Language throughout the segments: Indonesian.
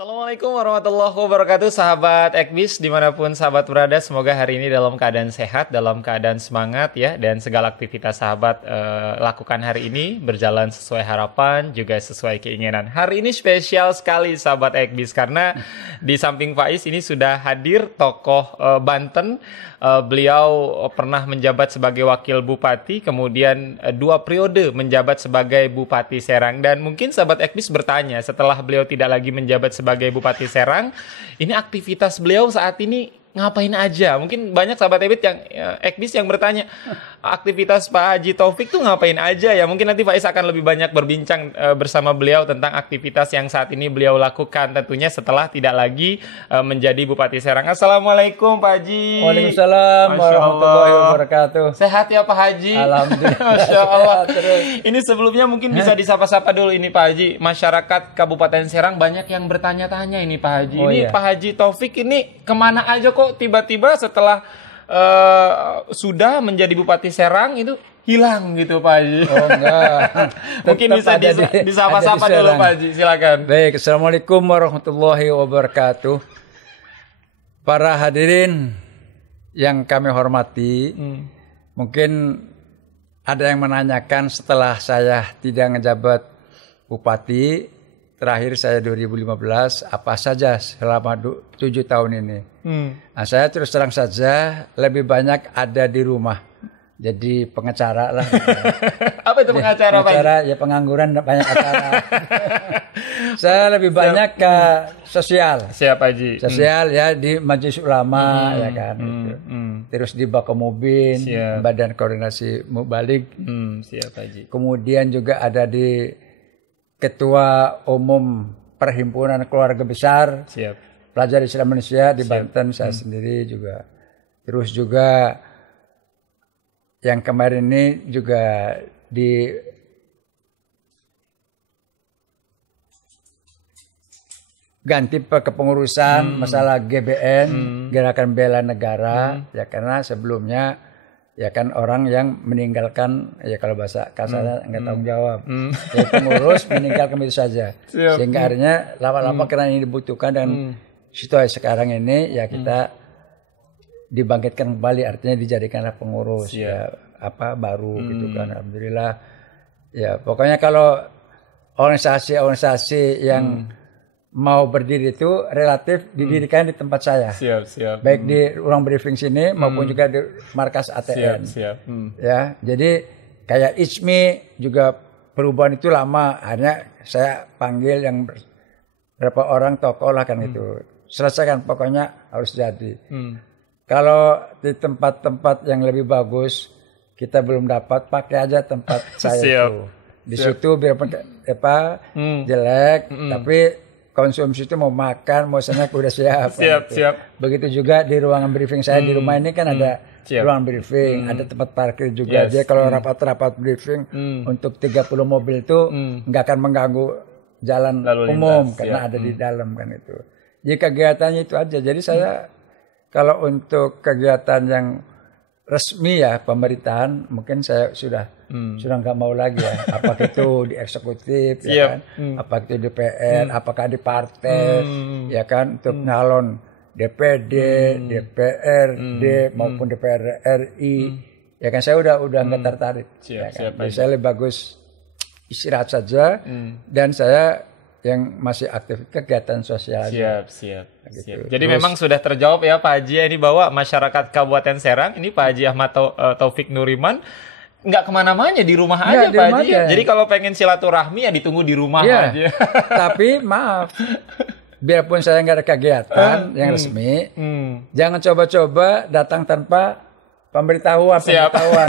Assalamualaikum warahmatullahi wabarakatuh, sahabat Ekbis dimanapun sahabat berada. Semoga hari ini dalam keadaan sehat, dalam keadaan semangat ya, dan segala aktivitas sahabat lakukan hari ini berjalan sesuai harapan, juga sesuai keinginan. Hari ini spesial sekali sahabat Ekbis karena di samping Faiz ini sudah hadir tokoh Banten. Beliau pernah menjabat sebagai wakil bupati, kemudian 2 periode menjabat sebagai Bupati Serang. Dan mungkin sahabat Ekbis bertanya, setelah beliau tidak lagi menjabat sebagai Bupati Serang, ini aktivitas beliau saat ini ngapain aja? Mungkin banyak sahabat Ekbis yang bertanya, aktivitas Pak Haji Taufik tuh ngapain aja ya? Mungkin nanti Faiz akan lebih banyak berbincang bersama beliau tentang aktivitas yang saat ini beliau lakukan, tentunya setelah tidak lagi menjadi Bupati Serang. Assalamualaikum Pak Haji. Waalaikumsalam warahmatullahi wabarakatuh. Sehat ya Pak Haji? Alhamdulillah. Masya Allah. Ini sebelumnya mungkin bisa disapa-sapa dulu ini Pak Haji. Masyarakat Kabupaten Serang banyak yang bertanya-tanya ini Pak Haji. Pak Haji Taufik ini kemana aja kok tiba-tiba setelah sudah menjadi Bupati Serang itu hilang gitu Pak Haji. Oh enggak. Mungkin bisa disapa-sapa dulu Pak Haji, silakan. Baik, Assalamualaikum warahmatullahi wabarakatuh. Para hadirin yang kami hormati, mungkin ada yang menanyakan setelah saya tidak ngejabat Bupati, terakhir saya 2015, apa saja selama 7 tahun ini. Nah, saya terus terang saja lebih banyak ada di rumah. Jadi pengacara lah. Apa itu pengacara Pak? Pengacara ya, pengangguran banyak acara. Saya lebih banyak ke sosial. Siapa Haji? Sosial ya di Majelis Ulama ya kan. Terus di Bakomubin, Badan Koordinasi Mubalik. Siapa Haji? Kemudian juga ada di Ketua Umum Perhimpunan Keluarga Besar. Pelajar Islam Indonesia di Banten, saya sendiri juga. Terus juga yang kemarin ini juga di ganti kepengurusan masalah GBN, Gerakan Bela Negara, ya karena sebelumnya ya kan orang yang meninggalkan, ya kalau bahasa kasarnya nggak tanggung jawab, ya pengurus meninggalkan itu saja. Sehingga akhirnya lama-lama karena ini dibutuhkan dan situasi sekarang ini ya kita dibangkitkan kembali, artinya dijadikanlah pengurus ya apa baru gitu kan. Alhamdulillah ya, pokoknya kalau organisasi yang mau berdiri itu relatif didirikan di tempat saya. Baik di ruang briefing sini maupun juga di markas ATN. Ya, jadi kayak ISMI juga perubahan itu lama, akhirnya saya panggil yang berapa orang tokoh lah kan itu. Selesaikan, pokoknya harus jadi. Kalau di tempat-tempat yang lebih bagus kita belum dapat, pakai aja tempat saya itu. Di situ biarpun jelek, tapi konsumsi itu mau makan, mau snack udah siap. Begitu juga di ruangan briefing saya di rumah ini kan ada ruang briefing, ada tempat parkir juga. Dia kalau rapat-rapat briefing untuk 30 mobil itu nggak akan mengganggu jalan umum karena ada di dalam kan itu. Jadi kegiatannya itu aja. Jadi saya kalau untuk kegiatan yang resmi ya pemerintahan mungkin saya sudah nggak mau lagi ya. Apakah itu di eksekutif ya kan, apakah itu di DPR, apakah di partai ya kan, untuk nyalon DPD, DPRD maupun DPR RI ya kan, saya udah nggak tertarik. Ya kan? Jadi saya lebih bagus istirahat saja dan saya yang masih aktif kegiatan sosial aja. Gitu. Jadi memang sudah terjawab ya Pak Haji ini bahwa masyarakat Kabupaten Serang ini Pak Haji Ahmad Taufik Nuriman nggak kemana-mana, di rumah aja Pak Haji. Jadi kalau pengen silaturahmi ya ditunggu di rumah aja. Tapi maaf, biarpun saya nggak ada kegiatan yang resmi, jangan coba-coba datang tanpa pemberitahuan.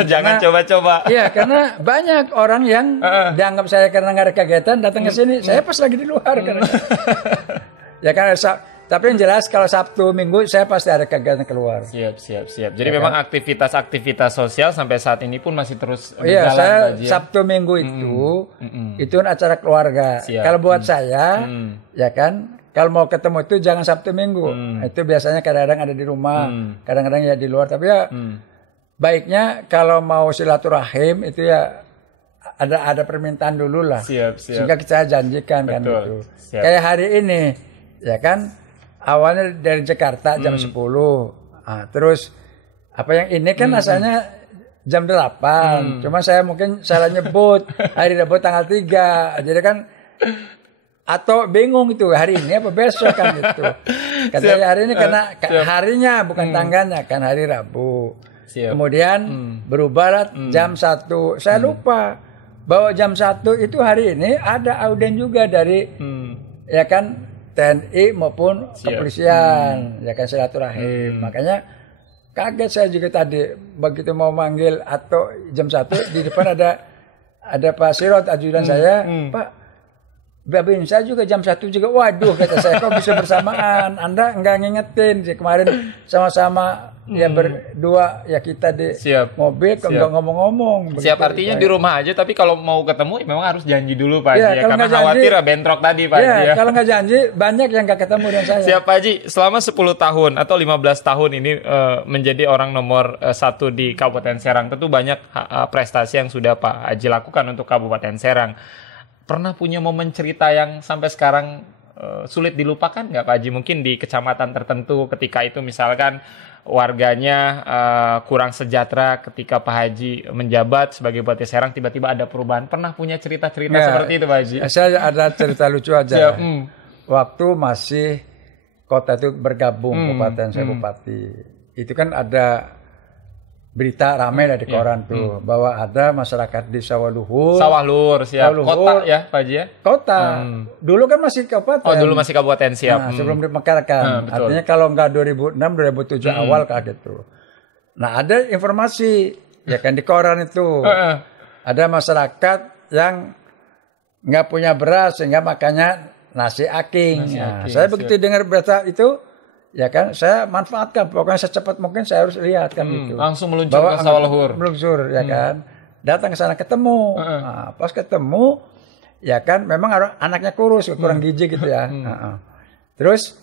Jangan coba-coba. Iya, karena banyak orang yang dianggap saya karena nggak ada kegiatan datang ke sini. Saya pas lagi di luar karena. Ya kan, tapi yang jelas kalau Sabtu Minggu saya pasti ada kegiatan keluar. Siap. Jadi memang aktivitas sosial sampai saat ini pun masih terus berjalan. Iya, saya Sabtu Minggu itu acara keluarga. Kalau buat saya, ya kan, kalau mau ketemu itu jangan Sabtu Minggu. Itu biasanya kadang-kadang ada di rumah, kadang-kadang ya di luar. Tapi ya baiknya kalau mau silaturahim itu ya ada permintaan dulu lah. Siap. Sehingga kita janjikan. Betul. Kan gitu. Kayak hari ini Ya kan, awalnya dari Jakarta jam 10. Nah, terus apa yang ini kan asalnya jam 8. Cuma saya mungkin salah nyebut hari Rabu tanggal 3. Jadi kan atau bingung itu hari ini apa besok kan gitu. Katanya hari ini karena harinya bukan tanggalnya kan hari Rabu. Siap. Kemudian berubah jam 1. Saya lupa bahwa jam 1 itu hari ini ada auden juga dari ya kan TNI maupun kepolisian, ya kan silaturahim. Makanya kaget saya juga tadi begitu mau manggil atau jam 1 di depan ada Pak Sirot ajudan saya, Pak Babin saya juga jam 1 juga. Waduh kata saya, kok bisa bersamaan? Anda enggak ngingetin sih kemarin sama-sama ya berdua ya kita di mobil kok enggak ngomong-ngomong. Siap artinya di rumah aja, tapi kalau mau ketemu memang harus janji dulu Pak Haji ya, karena khawatir bentrok tadi Pak Haji ya. Kalau nggak janji banyak yang nggak ketemu dengan saya. Siap Pak Haji, selama 10 tahun atau 15 tahun ini menjadi orang nomor 1 di Kabupaten Serang, tentu banyak prestasi yang sudah Pak Haji lakukan untuk Kabupaten Serang. Pernah punya momen cerita yang sampai sekarang sulit dilupakan nggak Pak Haji? Mungkin di kecamatan tertentu ketika itu misalkan warganya kurang sejahtera ketika Pak Haji menjabat sebagai Bupati Serang, tiba-tiba ada perubahan. Pernah punya cerita-cerita seperti itu Pak Haji? Saya ada cerita lucu aja. Waktu masih kota itu bergabung Kabupaten saya Bupati, itu kan ada berita ramai dari koran tuh bahwa ada masyarakat di Sawah Luhur. Sawah Luhur, siap. Kota ya Pak Haji ya? Kota. Dulu kan masih kabupaten. Oh, dulu masih kabupaten, siap. Nah, sebelum dimekarkan. Artinya kalau enggak 2006, 2007 awal kaget tuh. Nah, ada informasi ya kan di koran itu. Ada masyarakat yang enggak punya beras sehingga makanya nasi aking. Saya begitu dengar berita itu, ya kan, saya manfaatkan. Pokoknya secepat mungkin saya harus lihat kan gitu. Langsung meluncur ke Sawah Luhur. Meluncur, ya kan. Datang ke sana ketemu. Nah, pas ketemu, ya kan, memang anaknya kurus, kurang gizi gitu ya. Terus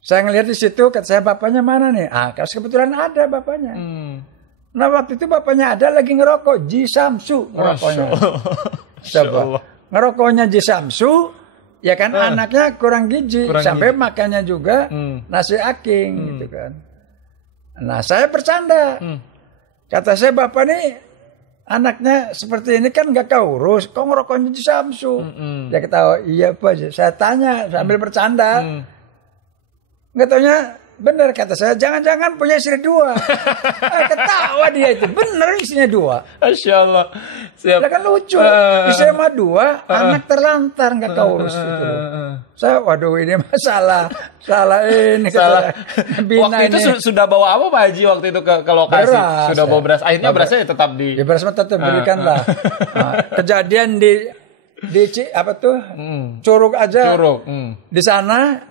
saya ngelihat di situ, kata saya, bapaknya mana nih? Kebetulan ada bapaknya. Nah waktu itu bapaknya ada lagi ngerokok, Ji Samsu ngerokoknya. Coba. Ngerokoknya Ji Samsu. Ya kan anaknya kurang gizi sampai makannya juga nasi aking gitu kan. Nah saya bercanda. Kata saya, bapak nih anaknya seperti ini kan nggak keurus, kok ngerokoknya di Samsu? Dia ketawa, iya Pak. Saya tanya sambil bercanda. Nggak taunya bener, kata saya, jangan-jangan punya istri 2. Ketawa dia itu, bener istrinya 2. Masya Allah. Siap. Kan lucu, istri mah 2, anak terlantar nggak keurus gitu. Saya, waduh ini masalah ini. Salah. Waktu itu sudah bawa apa Pak Haji waktu itu ke lokasi? Beras, sudah bawa beras. Akhirnya berasnya tetap di. Ya beras tetap berikan lah. Kejadian di apa tuh Curug aja. Di sana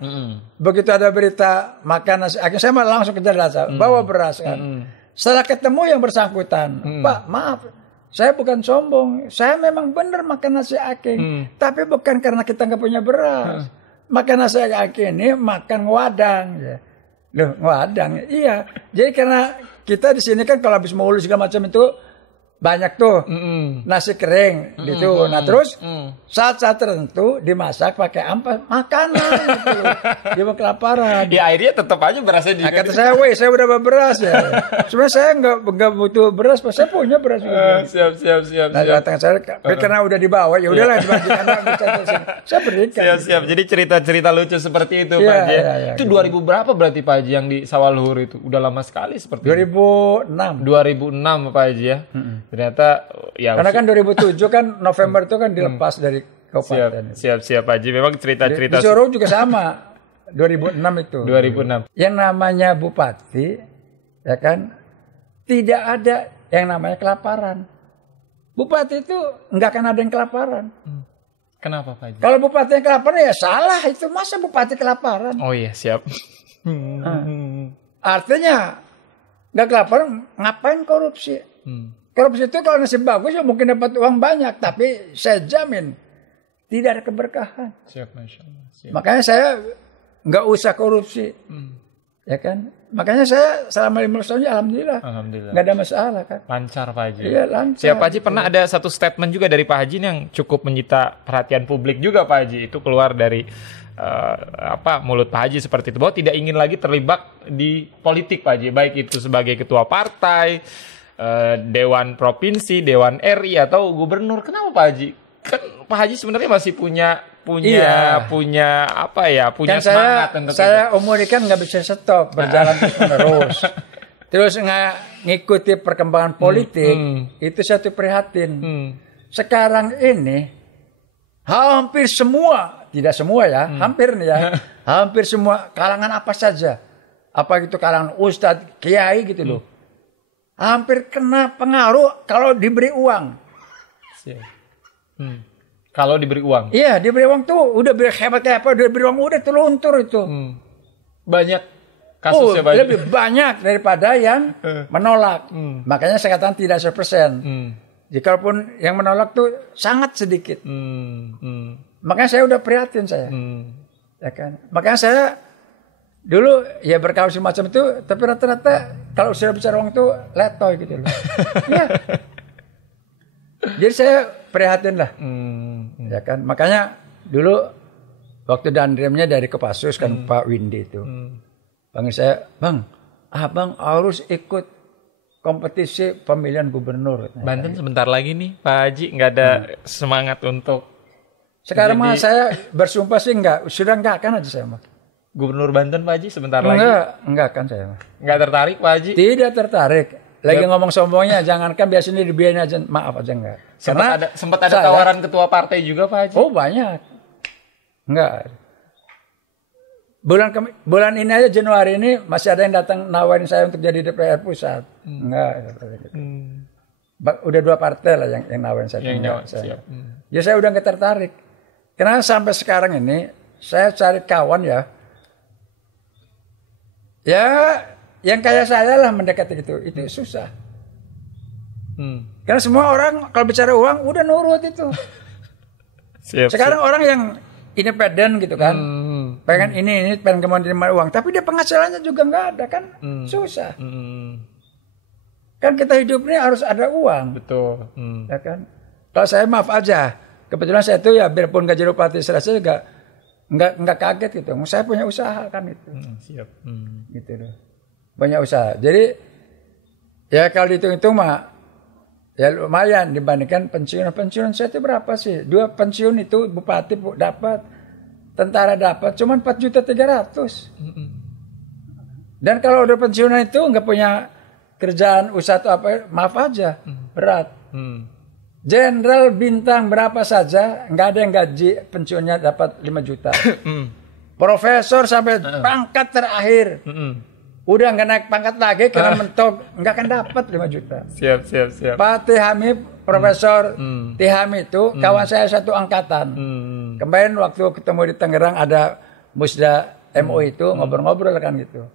begitu ada berita makan nasi aking, saya malah langsung kejar bawa beras kan. Setelah ketemu yang bersangkutan, Pak maaf, saya bukan sombong, saya memang benar makan nasi aking, tapi bukan karena kita nggak punya beras. Makan nasi aking ini makan wadang ya. Loh, wadang, iya. Jadi karena kita di sini kan kalau habis maulid segala macam itu banyak tuh nasi kering gitu. Nah terus saat-saat tertentu dimasak pakai ampas makanan gitu. Dia mau kelaparan. Ya akhirnya tetap aja berasnya di. Kata saya, saya udah beras ya. Sebenarnya saya nggak butuh beras, pas saya punya beras juga. Siap. Nah datang saya, karena udah dibawa, ya udahlah dibagikan. Saya berikan. Siap. Jadi cerita-cerita lucu seperti itu Pak Haji. Itu 2000 berapa berarti Pak Haji yang di Sawah Luhur itu? Udah lama sekali seperti 2006 Pak Haji ya. Ternyata ya karena kan 2007 kan November itu kan dilepas dari kabupaten. Siap Pak Haji. Memang cerita-cerita di Sorong juga sama. 2006 itu. 2006. Yang namanya bupati ya kan tidak ada yang namanya kelaparan. Bupati itu nggak akan ada yang kelaparan. Kenapa Pak Haji? Kalau bupati yang kelaparan ya salah itu, masa bupati kelaparan? Oh iya, siap. Artinya nggak kelaparan, ngapain korupsi? Korupsi itu kalau nasib bagus ya mungkin dapat uang banyak, tapi saya jamin tidak ada keberkahan. Siap, Masya Allah. Siap. Makanya saya nggak usah korupsi. Ya kan? Makanya saya selama 15 tahun alhamdulillah. Nggak ada masalah kan. Lancar Pak Haji. Iya lancar. Siap Pak Haji pernah ada satu statement juga dari Pak Haji yang cukup menyita perhatian publik juga Pak Haji. Itu keluar dari mulut Pak Haji seperti itu. Bahwa tidak ingin lagi terlibat di politik Pak Haji. Baik itu sebagai ketua partai, Dewan Provinsi, Dewan RI atau gubernur. Kenapa Pak Haji? Kan Pak Haji sebenarnya masih punya kan semangat saya umur kan nggak bisa stop berjalan terus nggak ngikuti perkembangan politik itu satu prihatin. Sekarang ini hampir semua, tidak semua ya, hampir nih ya, hampir semua kalangan apa saja, apa itu kalangan ustadz, kiai gitu loh, hampir kena pengaruh kalau diberi uang. Kalau diberi uang? Iya, diberi uang tuh udah hebat kayak apa, udah diberi uang udah tuh luntur itu. Banyak kasusnya banyak. Lebih banyak daripada yang menolak. Makanya saya katakan tidak 100%. Jikalaupun yang menolak tuh sangat sedikit. Makanya saya udah prihatin saya. Ya kan? Makanya saya dulu ya berkawan semacam itu, tapi rata-rata kalau sudah bicara uang tuh letoy gitu loh. Iya. Jadi saya prihatin lah. Ya kan? Makanya dulu waktu dandremnya dari Kopassus kan Pak Windy itu. Panggil saya, "Bang, Abang harus ikut kompetisi pemilihan gubernur." Banten sebentar lagi nih Pak Haji nggak ada semangat untuk sekarang mah saya bersumpah sih sudah enggak akan aja saya mah. Gubernur Banten Pak Haji sebentar lagi. Enggak kan saya mah. Enggak tertarik Pak Haji? Tidak tertarik. Lagi ngomong sombongnya, jangankan biasanya dibiayain aja, maaf aja enggak. Sempat ada tawaran ketua partai juga Pak Haji? Oh banyak. Enggak. Bulan ini aja Januari ini masih ada yang datang nawarin saya untuk jadi DPR pusat. Enggak. Udah 2 partai lah yang nawarin saya. Ya saya udah enggak tertarik. Karena sampai sekarang ini saya cari kawan ya. Ya yang kayak saya lah mendekati itu susah. Karena semua orang kalau bicara uang udah nurut itu. Sekarang orang yang independen gitu kan, pengen ini pengen kemudian terima uang, tapi dia penghasilannya juga nggak ada kan, susah. Kan kita hidup ini harus ada uang. Betul. Ya kan. Kalau saya maaf aja, kebetulan saya itu ya biarpun gaji bupati selesai juga nggak kaget gitu. Saya punya usaha kan itu. Siap. Gitu loh. Banyak usaha. Jadi ya kalau dihitung-hitung mah ya lumayan dibandingkan pensiun saya itu berapa sih? 2 pensiun itu bupati dapat, tentara dapat cuma 4.300.000. Dan kalau udah pensiunan itu nggak punya kerjaan usaha atau apa, maaf aja berat. Jenderal bintang berapa saja nggak ada yang gaji pensiunnya dapat 5 juta. Profesor sampai pangkat terakhir. Udah nggak naik pangkat lagi karena mentok nggak akan dapat 5 juta. Siap. Pak Tihami, Profesor Tihami itu kawan saya satu angkatan. Kemarin waktu ketemu di Tangerang ada Musda MO itu ngobrol-ngobrol kan gitu.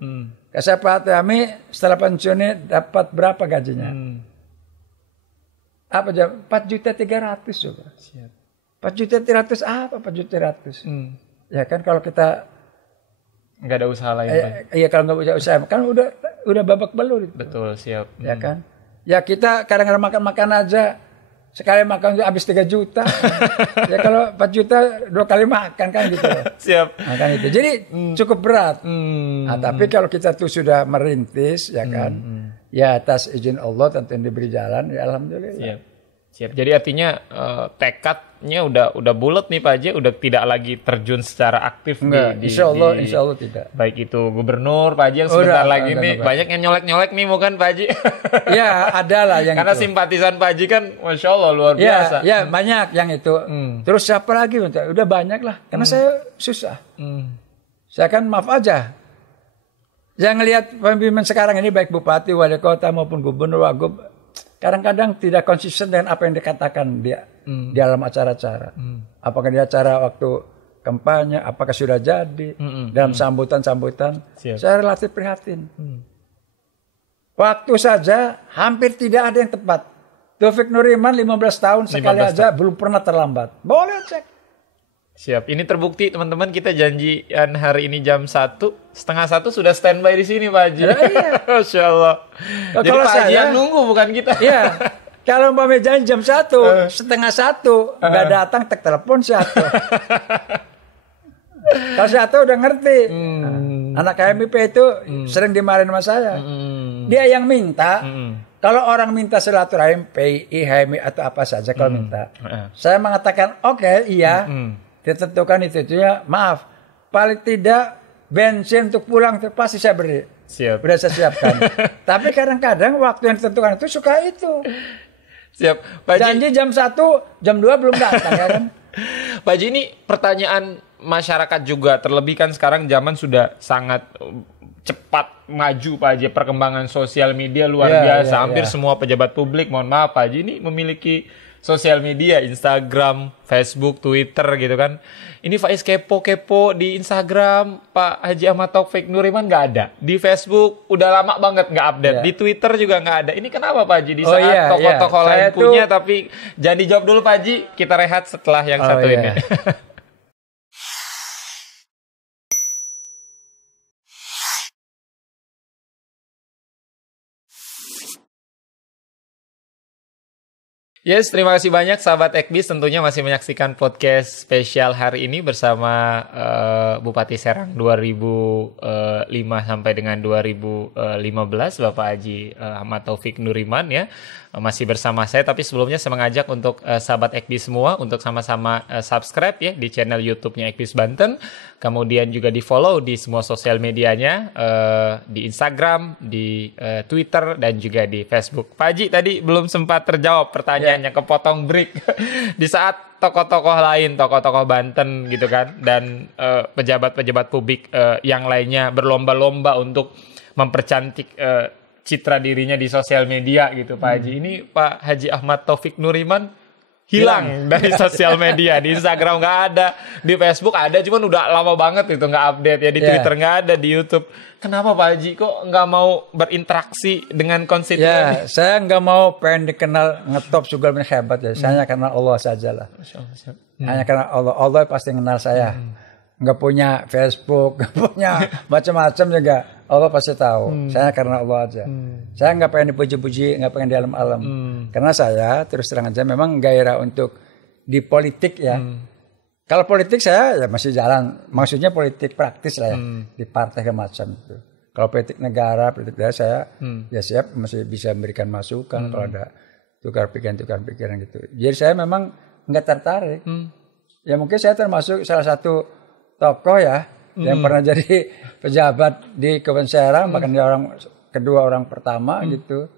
Kata Pak Tihami setelah pensiunnya dapat berapa gajinya? Apa aja? 4.300.000 juga. 4.300.000 apa 4.300.000? Ya kan kalau kita nggak ada usaha lain. Iya kalau nggak punya usaha kan udah babak belur. Betul, siap. Ya kan. Ya kita kadang-kadang makan aja sekali makan itu habis 3 juta. Ya kalau 4 juta 2 kali makan kan gitu. Siap. Makan itu. Jadi cukup berat. Nah, tapi kalau kita tuh sudah merintis ya kan. Ya atas izin Allah tentu diberi jalan ya alhamdulillah. Siap. Jadi artinya tekadnya udah bulat nih Pak Haji, udah tidak lagi terjun secara aktif. Insya Allah tidak. Baik itu gubernur Pak Haji yang sebentar lagi nih banyak yang nyolek nih bukan Pak Haji? Ya ada lah yang karena itu. Simpatisan Pak Haji kan Masya Allah luar biasa. Ya banyak yang itu. Terus siapa lagi? Udah banyak lah. Karena saya susah. Saya kan maaf aja. Saya ngelihat pemimpin sekarang ini baik bupati, wali kota maupun gubernur, wagub. Kadang-kadang tidak konsisten dengan apa yang dikatakan dia di dalam acara-acara. Apakah di acara waktu kampanye, apakah sudah jadi, dalam sambutan-sambutan. Saya relatif prihatin. Waktu saja hampir tidak ada yang tepat. Taufik Nuriman 15 tahun sekali aja belum pernah terlambat. Boleh cek. Siap. Ini terbukti teman-teman, kita janjian hari ini jam 1:30 sudah standby di sini Pak Haji. Iya. Masya Allah. Jadi Pak Haji yang nunggu bukan kita. Iya. Kalau Mbak Mejan jam 1:30 nggak datang, tek telepon si Ato. Kalau si Ato udah ngerti. Anak KMIP itu sering dimarahin sama saya. Dia yang minta. Kalau orang minta silaturahim, PI, HMI atau apa saja kalau minta. Saya mengatakan oke, iya. Ditentukan itu ya, maaf, paling tidak bensin untuk pulang itu pasti saya beri. Siap. Udah saya siapkan. Tapi kadang-kadang waktu yang ditentukan itu suka itu. Siap. Pak Haji, janji jam 1, jam 2 belum datang ya kan. Pak Haji, ini pertanyaan masyarakat juga, terlebih kan sekarang zaman sudah sangat cepat maju Pak Haji, perkembangan sosial media luar biasa. Hampir semua pejabat publik, mohon maaf Pak Haji, ini memiliki sosial media, Instagram, Facebook, Twitter gitu kan. Ini Faiz kepo-kepo di Instagram, Pak Haji Ahmad Taufik Nuriman nggak ada. Di Facebook udah lama banget nggak update. Di Twitter juga nggak ada. Ini kenapa Pak Haji? Di saat tokoh-tokoh lain punya, tapi jangan dijawab dulu Pak Haji. Kita rehat setelah yang satu ini. Yes, terima kasih banyak sahabat Ekbis, tentunya masih menyaksikan podcast spesial hari ini bersama Bupati Serang 2005 sampai dengan 2015 Bapak Haji Ahmad Taufik Nuriman ya. Masih bersama saya, tapi sebelumnya saya mengajak untuk sahabat Ekbis semua untuk sama-sama subscribe ya di channel YouTube-nya Ekbis Banten, kemudian juga di follow di semua sosial medianya, di Instagram, di Twitter, dan juga di Facebook. Pak Haji tadi belum sempat terjawab pertanyaannya, kepotong break di saat tokoh-tokoh lain, tokoh-tokoh Banten gitu kan, dan pejabat-pejabat publik yang lainnya berlomba-lomba untuk mempercantik citra dirinya di sosial media gitu Pak Haji. Ini Pak Haji Ahmad Taufik Nuriman hilang dari sosial media. Di Instagram nggak ada, di Facebook ada, cuman udah lama banget itu nggak update ya. Di Twitter nggak ada, di YouTube. Kenapa Pak Haji kok nggak mau berinteraksi dengan konstituen? Ya, saya nggak mau pengen dikenal ngetop juga lebih hebat ya. Saya karena Allah sajalah. Hanya karena Allah. Allah pasti kenal saya. Nggak punya Facebook, nggak punya macam-macam juga. Allah pasti tahu. Saya karena Allah aja. Saya nggak pengen dipuji-puji, nggak pengen di alam-alam. Karena saya terus terang aja memang gairah untuk di politik ya. Kalau politik saya ya masih jalan. Maksudnya politik praktis lah ya. Di partai macam itu. Kalau politik negara, politik daerah saya ya siap masih bisa memberikan masukan kalau ada tukar pikiran gitu. Jadi saya memang nggak tertarik. Ya mungkin saya termasuk salah satu tokoh ya. Yang pernah jadi pejabat di Kabupaten Serang, bahkan dia kedua orang pertama gitu.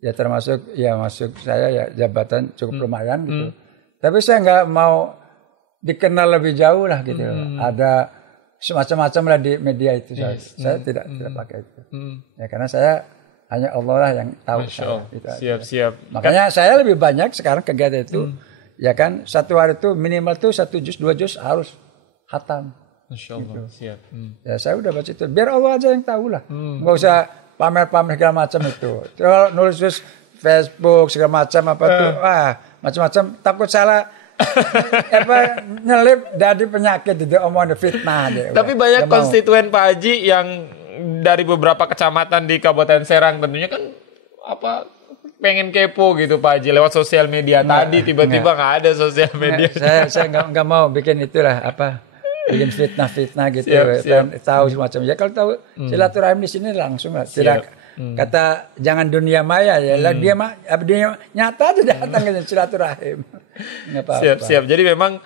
Ya termasuk ya masuk saya ya jabatan cukup lumayan gitu. Tapi saya nggak mau dikenal lebih jauh lah gitu. Ada semacam-macam lah di media itu. Saya tidak pakai itu. Ya karena saya hanya Allah lah yang tahu saya. Gitu siap. Makanya saya lebih banyak sekarang kegiatan itu. Ya kan satu hari itu minimal tuh 1 juz 2 juz harus khatam. Masya Allah, gitu. Siap. Ya saya udah baca itu. Biar Allah aja yang tahu lah. Nggak usah pamer-pamer segala macam itu. Kalau nulis Facebook segala macam apa tuh, macam-macam. Takut salah nyelip jadi penyakit itu omongan fitnah aja. Tapi banyak konstituen Pak Haji yang dari beberapa kecamatan di Kabupaten Serang tentunya kan pengen kepo gitu Pak Haji lewat sosial media. Tadi tiba-tiba nggak ada sosial media. Saya nggak mau bikin itulah bikin fitnah gitu. Siap. Tahu semacam ya kalau tahu silaturahim di sini langsung lah. Tidak kata jangan dunia maya ya. Dia nyata aja datang ke silaturahim. Siap. Jadi memang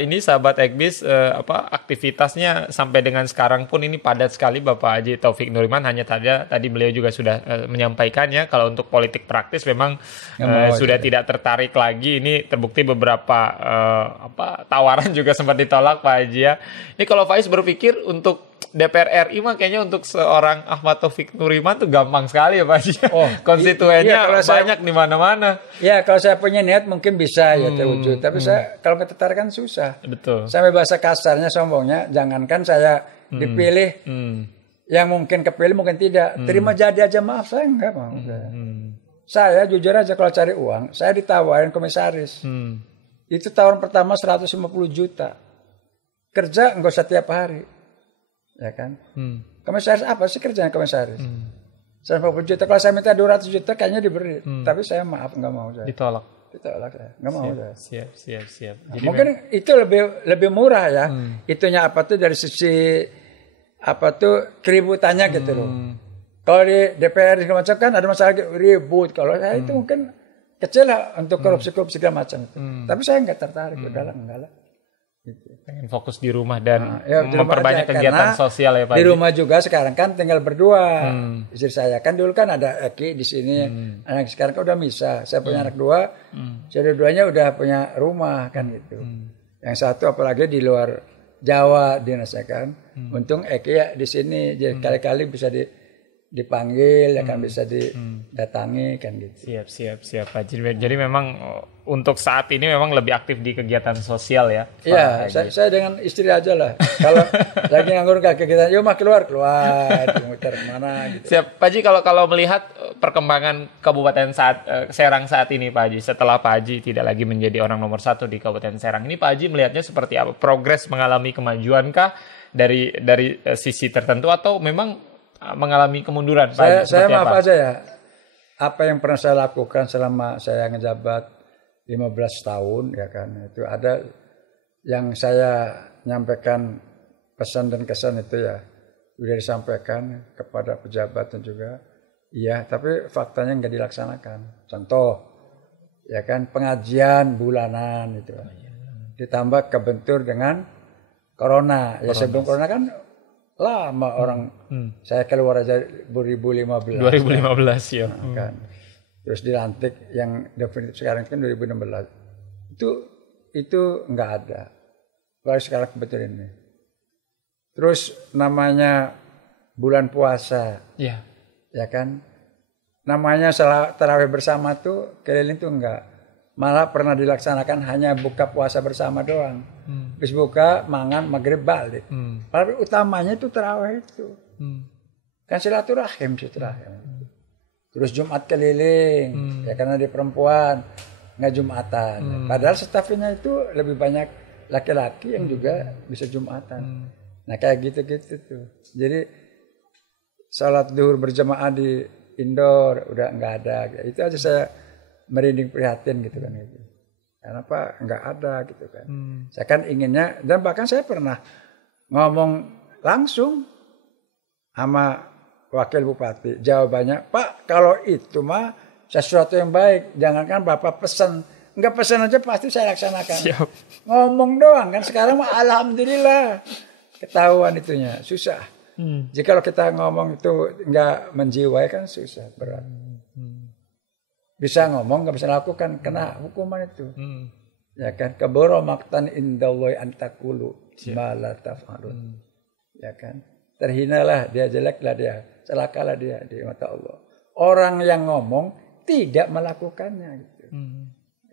ini sahabat Ekbis aktivitasnya sampai dengan sekarang pun ini padat sekali Bapak Haji Taufik Nuriman. Hanya tadi beliau juga sudah menyampaikannya kalau untuk politik praktis memang sudah tidak tertarik lagi. Ini terbukti beberapa tawaran juga sempat ditolak Pak Haji ya. Ini kalau Faiz berpikir untuk DPR RI mah kayaknya untuk seorang Ahmad Taufik Nuriman tuh gampang sekali ya Pak Haji. Konstituennya banyak di mana-mana. Ya kalau saya punya niat mungkin bisa ya terwujud. Tapi saya kalau nggak tertarik kan susah. Betul. Sampai bahasa kasarnya sombongnya, jangankan saya dipilih, yang mungkin kepilih mungkin tidak. Terima jadi aja maaf saya nggak mau. Saya jujur aja kalau cari uang, saya ditawarin komisaris. Itu tawaran pertama 150 juta. kerja nggak usah tiap hari, ya kan? Komisaris apa sih kerjanya komisaris? 150 juta, kalau saya minta 200 juta kayaknya diberi, tapi saya maaf nggak mau saya. Ditolak saya, nggak mau saya. Siap. Nah, mungkin itu lebih murah ya, itunya apa tuh dari sisi apa tuh keributannya gitu loh. Kalau di DPR segala macam kan ada masalah ribut, kalau saya itu mungkin kecil lah untuk korupsi segala macam itu. Tapi saya nggak tertarik, udahlah enggak lah. Gitu. Pengen fokus di rumah dan memperbanyak kegiatan sosial ya Pak. Di rumah juga sekarang kan tinggal berdua. Istri saya kan dulu kan ada Eki di sini, anak sekarang kan udah misah. Saya punya anak 2, saya dua-duanya udah punya rumah kan gitu. Yang satu apalagi di luar Jawa dinasnya kan. Untung Eki ya di sini, jadi kali-kali bisa dipanggil, ya kan bisa didatangi kan gitu. Siap Pak. Jadi memang untuk saat ini memang lebih aktif di kegiatan sosial ya. Iya, saya dengan istri aja lah. Kalau lagi nganggur kakek kita, yuk mah keluar, muter kemana gitu. Siap, Pak Haji, kalau melihat perkembangan Kabupaten Serang saat ini Pak Haji, setelah Pak Haji tidak lagi menjadi orang nomor 1 di Kabupaten Serang ini, Pak Haji melihatnya seperti apa? Progres mengalami kemajuan kah dari sisi tertentu atau memang mengalami kemunduran? Saya maaf aja ya, apa yang pernah saya lakukan selama saya ngejabat 15 tahun ya kan, itu ada yang saya nyampaikan pesan dan kesan itu ya sudah disampaikan kepada pejabat dan juga iya, tapi faktanya nggak dilaksanakan. Contoh ya kan, pengajian bulanan itu ditambah kebentur dengan corona. Ya sebelum corona kan lama orang saya keluar aja 2015 ya. Kan. Terus dilantik yang definitif sekarang kan 2016. Itu nggak ada. Baru sekarang kebetulan ini. Terus namanya bulan puasa. Iya. Ya kan? Namanya salat tarawih bersama tuh keliling tuh enggak. Malah pernah dilaksanakan hanya buka puasa bersama doang. Terus buka, mangan, maghrib balik. Padahal utamanya itu tarawih itu. Kan silaturahim. Terus Jumat keliling, ya karena dia perempuan, nggak Jumatan. Padahal stafnya itu lebih banyak laki-laki yang juga bisa Jumatan. Nah kayak gitu-gitu tuh. Jadi salat zuhur berjamaah di indoor udah nggak ada. Itu aja saya merinding prihatin gitu kan itu. Kenapa nggak ada gitu kan? Saya kan inginnya, dan bahkan saya pernah ngomong langsung sama Wakil Bupati, jawabannya, Pak kalau itu mah sesuatu yang baik, jangankan Bapak pesan, enggak pesan aja pasti saya laksanakan. Siap. Ngomong doang kan, sekarang mah alhamdulillah ketahuan itunya, susah. Jika kita ngomong itu enggak menjiwai kan susah, berat. Bisa ngomong enggak bisa lakukan, kena hukuman itu. Ya kan, kabura maqtan indallahi an taqulu ma la taf'alun. Ya kan? Terhinalah dia, jeleklah dia, celakalah dia di mata Allah. Orang yang ngomong tidak melakukannya gitu.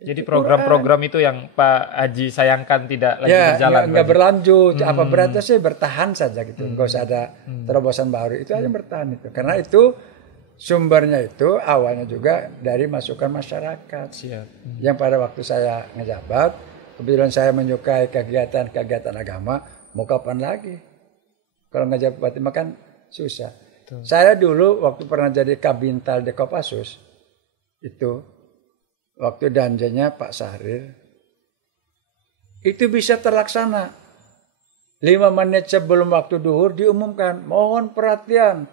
Jadi program-program itu yang Pak Haji sayangkan tidak lagi berjalan. Enggak berlanjut. Apa beratnya sih bertahan saja gitu. Enggak usah ada terobosan baru. Itu aja bertahan itu. Karena itu sumbernya itu awalnya juga dari masukan masyarakat. Yang pada waktu saya ngejabat, kebetulan saya menyukai kegiatan agama, mau kapan lagi? Kalau nggak jabat makan susah. Betul. Saya dulu waktu pernah jadi Kabintal di Kopassus, itu waktu danjanya Pak Sahrir, itu bisa terlaksana. 5 menit sebelum waktu duhur diumumkan, mohon perhatian,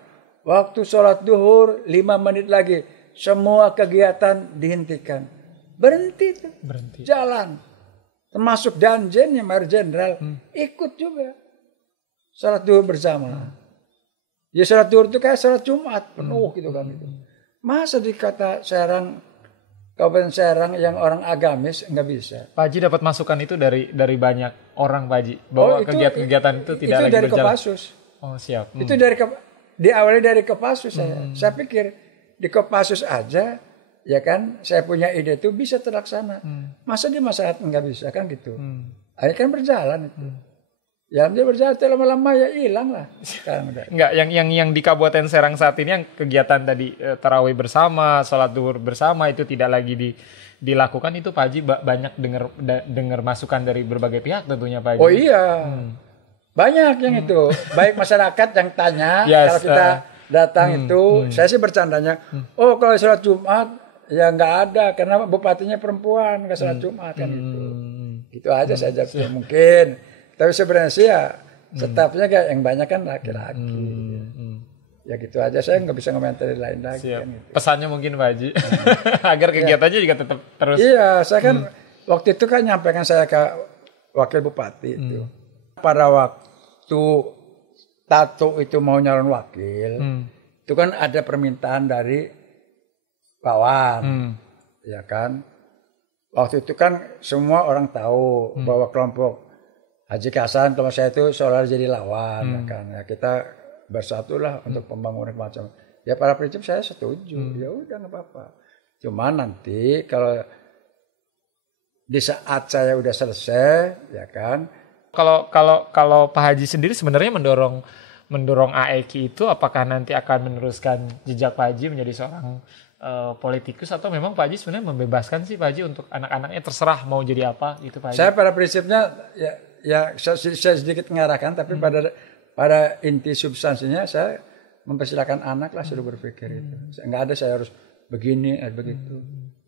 waktu sholat duhur 5 menit lagi, semua kegiatan dihentikan. Berhenti tuh, jalan. Termasuk danjennya Mayor Jenderal, ikut juga. Salat duhur bersama. Ya salat duhur itu kayak salat Jumat penuh gitu kan itu. Masa di kota Serang, Kabupaten Serang yang orang agamis nggak bisa. Pak Haji dapat masukan itu dari banyak orang Pak Haji bahwa kegiatan-kegiatan itu tidak lagi dari berjalan. Kopassus. Oh siap. Itu diawali dari Kopassus saya. Saya pikir di Kopassus aja ya kan saya punya ide itu bisa terlaksana. Masa di masyarakat nggak bisa kan gitu. Akhirnya kan berjalan itu. Ya dia berjalan lama-lama ya hilang lah sekarang udah. Enggak, yang di Kabupaten Serang saat ini yang kegiatan tadi tarawih bersama, sholat duhur bersama itu tidak lagi dilakukan, itu Pak Haji banyak dengar masukan dari berbagai pihak tentunya Pak Haji. Oh iya. Banyak yang itu. Baik masyarakat yang tanya kalau kita datang itu, saya sih bercandanya, oh kalau sholat Jumat ya nggak ada karena bupatinya perempuan nggak sholat Jumat kan gitu. Gitu aja saja mungkin. Tapi sebenarnya sih ya stafnya kayak yang banyak kan laki-laki. Ya gitu aja, saya nggak bisa komentari lain lagi. Kan, gitu. Pesannya mungkin Pak Haji agar kegiatannya juga tetap terus. Iya, saya kan waktu itu kan nyampaikan saya ke wakil bupati itu. Pada waktu Tato itu mau nyalon wakil, itu kan ada permintaan dari kawan, ya kan. Waktu itu kan semua orang tahu bahwa kelompok Haji Hasan kalau saya itu seolah jadi lawan, ya kan. Ya kita bersatulah untuk pembangunan macam. Ya pada prinsip saya setuju. Ya udah nggak apa-apa. Cuma nanti kalau di saat saya udah selesai, ya kan. Kalau Pak Haji sendiri sebenarnya mendorong AEKI itu apakah nanti akan meneruskan jejak Pak Haji menjadi seorang politikus atau memang Pak Haji sebenarnya membebaskan sih Pak Haji untuk anak-anaknya terserah mau jadi apa gitu Pak Haji? Saya pada prinsipnya ya saya sedikit mengarahkan tapi pada inti substansinya saya mempersilakan anak lah suruh berpikir itu. Nggak ada saya harus begini begitu.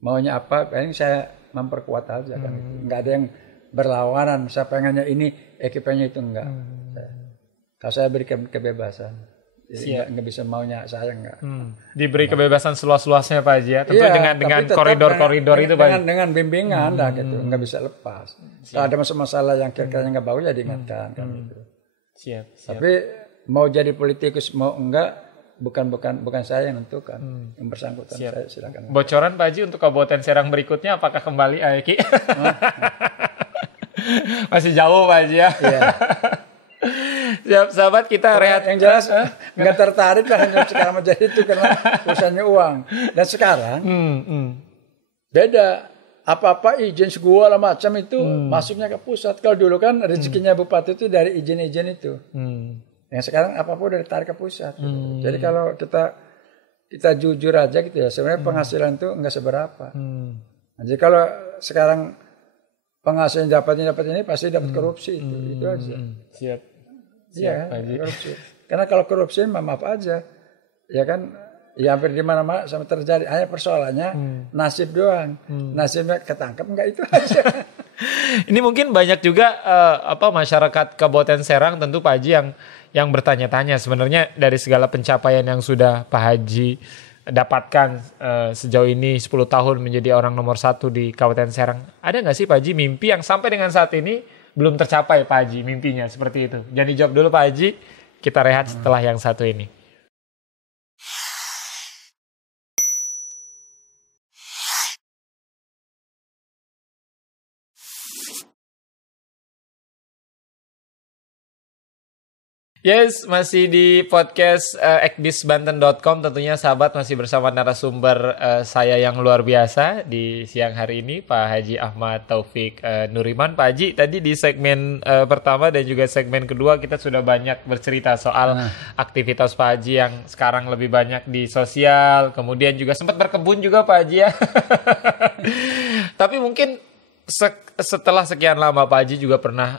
Maunya apa? Paling saya memperkuat aja kan itu. Nggak ada yang berlawanan. Saya pengennya ini, ekipannya itu enggak. Kalau saya berikan kebebasan. Jadi nggak bisa maunya saya enggak. Diberi kebebasan seluas-luasnya Pak Haji ya. Tentu dengan koridor-koridor itu Pak. Dengan bimbingan lah gitu. Nggak bisa lepas. Kalau ada masalah yang kira-kira nggak bagus ya diingatkan kan gitu. Siap. Tapi mau jadi politikus mau enggak bukan saya yang menentukan. Yang bersangkutan saya silakan. Bocoran Pak Haji untuk Kabupaten Serang berikutnya apakah kembali AEKI? Masih jauh Pak Haji ya. Iya. Siap sahabat, kita rehat. Yang jelas nggak tertarik lah hanya sekarang menjadi itu karena urusannya uang. Dan sekarang beda. Apa-apa izin segala macam itu masuknya ke pusat. Kalau dulu kan rezekinya bupati itu dari izin-izin itu. Yang sekarang apapun udah ditarik ke pusat. Gitu. Jadi kalau kita jujur aja gitu ya, sebenarnya penghasilan itu nggak seberapa. Jadi kalau sekarang penghasilan dapat ini pasti dapat korupsi itu aja. Siap. Iya, korupsi. Karena kalau korupsi maaf aja, ya kan, ya hampir di mana-mana sama terjadi. Hanya persoalannya nasib doang. Nasibnya ketangkep enggak itu aja. Ini mungkin banyak juga masyarakat Kabupaten Serang tentu Pak Haji yang bertanya-tanya sebenarnya dari segala pencapaian yang sudah Pak Haji dapatkan sejauh ini 10 tahun menjadi orang nomor 1 di Kabupaten Serang. Ada nggak sih Pak Haji mimpi yang sampai dengan saat ini belum tercapai Pak Haji mimpinya seperti itu? Jangan dijawab dulu Pak Haji, kita rehat setelah yang satu ini. Yes, masih di podcast ekbisbanten.com. Tentunya sahabat masih bersama narasumber saya yang luar biasa di siang hari ini, Pak Haji Ahmad Taufik Nuriman. Pak Haji, tadi di segmen pertama dan juga segmen kedua kita sudah banyak bercerita soal aktivitas Pak Haji yang sekarang lebih banyak di sosial. Kemudian juga sempat berkebun juga Pak Haji ya. Tapi mungkin setelah sekian lama Pak Haji juga pernah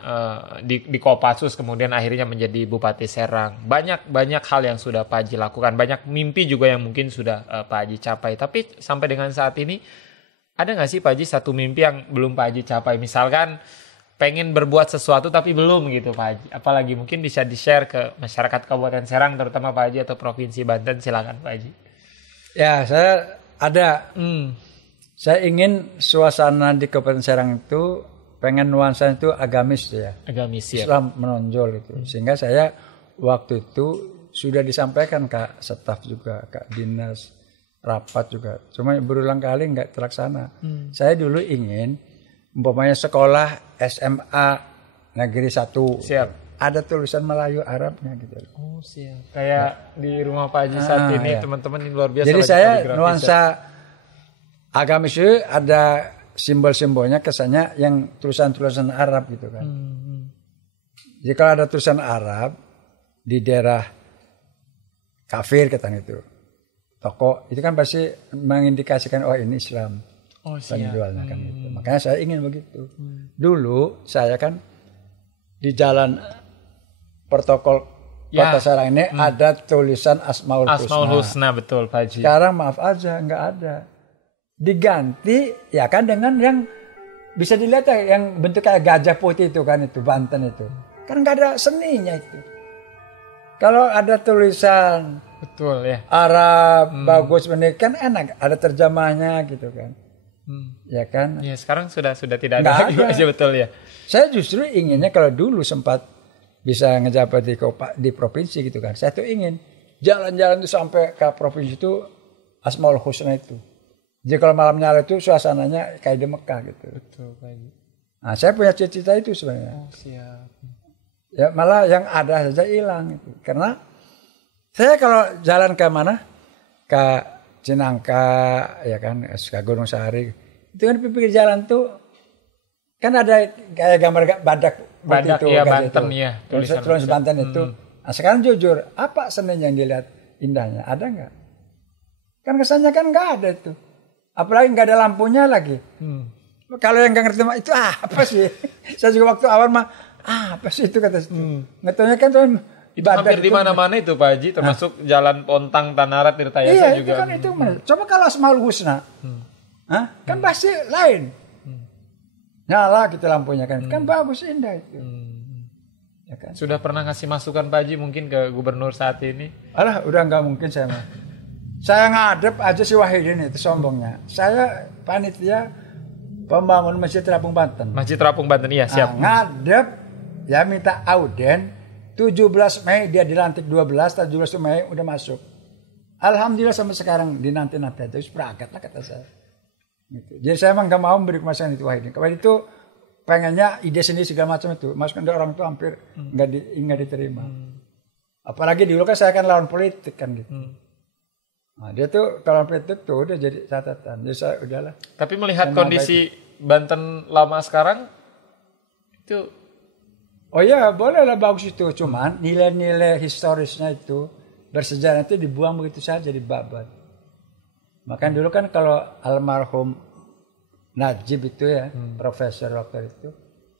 di Kopassus, kemudian akhirnya menjadi Bupati Serang. Banyak hal yang sudah Pak Haji lakukan, banyak mimpi juga yang mungkin sudah Pak Haji capai. Tapi sampai dengan saat ini ada nggak sih Pak Haji satu mimpi yang belum Pak Haji capai? Misalkan pengen berbuat sesuatu tapi belum gitu Pak Haji. Apalagi mungkin bisa di-share ke masyarakat Kabupaten Serang terutama Pak Haji atau Provinsi Banten, silakan Pak Haji. Ya, saya ada. Saya ingin suasana di Kabupaten Serang itu pengen nuansa itu agamis ya. Agamis ya. Islam menonjol itu. Sehingga saya waktu itu sudah disampaikan ke staf juga, ke dinas, rapat juga. Cuma berulang kali nggak terlaksana. Saya dulu ingin umpamanya sekolah SMA Negeri 1. Siap. Ada tulisan Melayu Arabnya gitu. Oh siap. Kayak di rumah Pak Haji saat ini teman-teman yang luar biasa. Jadi saya nuansa agamis itu ada simbol-simbolnya kesannya yang tulisan-tulisan Arab gitu kan. Jika ada tulisan Arab di daerah kafir katanya itu, toko itu kan pasti mengindikasikan oh ini Islam. Penjualnya kan itu. Makanya saya ingin begitu. Dulu saya kan di jalan protokol Kota Serang ini ada tulisan Asmaul Husna. Asmaul Husna, betul Pak Haji. Sekarang maaf aja nggak ada. Diganti ya kan dengan yang bisa dilihat ya, yang bentuk kayak gajah putih itu kan, itu Banten itu. Kan nggak ada seninya itu. Kalau ada tulisan betul ya Arab bagus benih kan enak, ada terjemahnya gitu kan. Ya kan? Ya sekarang sudah tidak ada lagi, betul ya. Saya justru inginnya kalau dulu sempat bisa ngejabat di provinsi gitu kan. Saya tuh ingin jalan-jalan tuh sampai ke provinsi itu Asmaul Husna itu. Jadi kalau malam nyala itu suasananya kayak di Mekah gitu. Betul, kayak. Nah, saya punya cita-cita itu sebenarnya. Oh, siap. Ya malah yang ada saja hilang itu. Karena saya kalau jalan ke mana? Ke Cinangka, ya kan, ke Gunung Sahari. Itu kan di pinggir jalan tuh kan ada kayak gambar badak itu, ya Banten itu. Ya. Tulis Banten itu. Nah, sekarang jujur, apa seni yang dilihat indahnya? Ada nggak? Kan kesannya kan nggak ada itu. Apalagi nggak ada lampunya lagi. Kalau yang nggak ngerti itu apa sih? Saya juga waktu awal mah apa sih itu kata situ. Ngetanya kan tuh itu hampir di mana-mana itu Pak Haji, termasuk Jalan Pontang Tanarat Tirtayasa iya, juga. Iya, itu kan itu. Coba kalau Asmaul Husna. Kan pasti lain. Nyala gitu lampunya kan. Kan bagus indah itu. Ya kan? Sudah pernah ngasih masukan Pak Haji mungkin ke gubernur saat ini? Alah, udah nggak mungkin saya mah. Saya ngadep aja si Wahidin itu sombongnya. Saya panitia pembangun Masjid Terapung Banten. Masjid Terapung Banten, iya siap. Ngadep ya minta auden. 17 Mei dia dilantik 12, 17 Mei udah masuk. Alhamdulillah sampai sekarang dinanti-nanti itu berangkat lah kata saya. Gitu. Jadi saya emang gak mau memberi kemasan itu Wahidin. Kalau itu pengennya ide sendiri segala macam itu. Masukkan dari orang itu hampir nggak diterima. Apalagi dulu kan saya kan lawan politik kan gitu. Nah, dia tuh kalau politik tuh udah jadi catatan. Jadi saya udahlah. Tapi melihat kondisi Banten lama sekarang itu. Oh ya bolehlah bagus itu. Cuman nilai-nilai historisnya itu bersejarah itu dibuang begitu saja, dibabat. Makanya dulu kan kalau almarhum Najib itu ya, profesor waktu itu,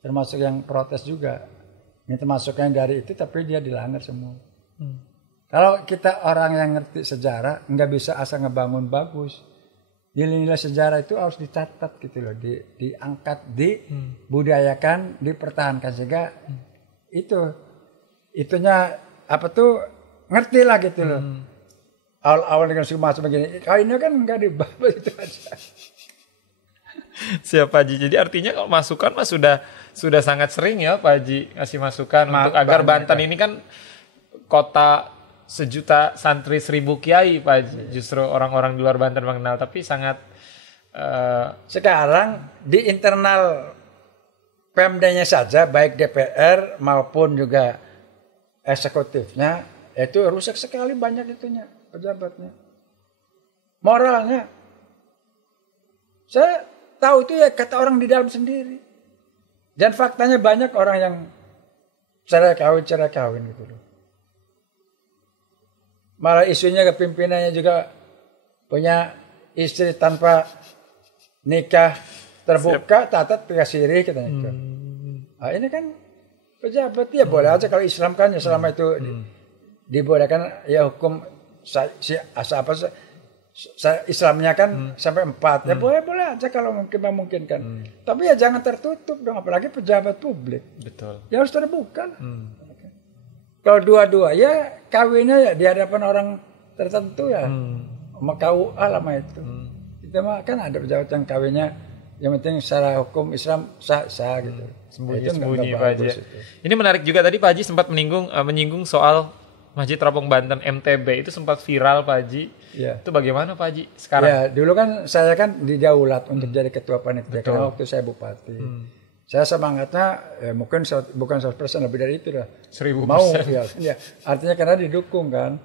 termasuk yang protes juga. Ini termasuk yang dari itu tapi dia dilanggar semua. Kalau kita orang yang ngerti sejarah, nggak bisa asal ngebangun bagus. Nilai-nilai sejarah itu harus dicatat gitu loh, diangkat, dibudayakan, dipertahankan sehingga itunya apa tuh ngerti lah gitu loh. Awal-awal dengan segala macam begini, kali ini kan nggak dibabat itu aja. Siap Pak Haji. Jadi artinya kalau masukan mah sudah sangat sering ya Pak Haji ngasih masukan untuk agar Banten ini kan kota 1.000.000 santri 1.000 kiai Pak Haji. Justru orang-orang di luar Banten mengenal, tapi sangat sekarang di internal Pemdanya saja baik DPR maupun juga eksekutifnya itu rusak sekali banyak itunya pejabatnya. Moralnya. Saya tahu itu ya kata orang di dalam sendiri. Dan faktanya banyak orang yang cerai kawin gitu loh. Malah isunya ke pimpinannya juga punya istri tanpa nikah terbuka, tatat pikasiri katanya itu. Nah, ini kan pejabat ya boleh aja kalau Islam kan ya selama itu dibolehkan ya hukum Islamnya kan sampai 4 ya boleh aja kalau memungkinkan. Tapi ya jangan tertutup dong, apalagi pejabat publik. Betul. Ya harus terbuka lah. Kalau dua-dua ya kawinnya ya di hadapan orang tertentu ya. Sama KUA lama itu. Kita mah kan ada pejabat yang kawinnya yang penting secara hukum Islam sah gitu. Sembunyi Pak Haji. Ini menarik juga tadi Pak Haji sempat menyinggung soal Masjid Terapung Banten MTB itu sempat viral Pak Haji. Ya. Itu bagaimana Pak Haji sekarang? Ya dulu kan saya kan didaulat untuk jadi ketua panitia karena waktu saya bupati. Saya semangatnya ya mungkin bukan 100% lebih dari itu lah. 1000%. Mau ya. Artinya karena didukung kan.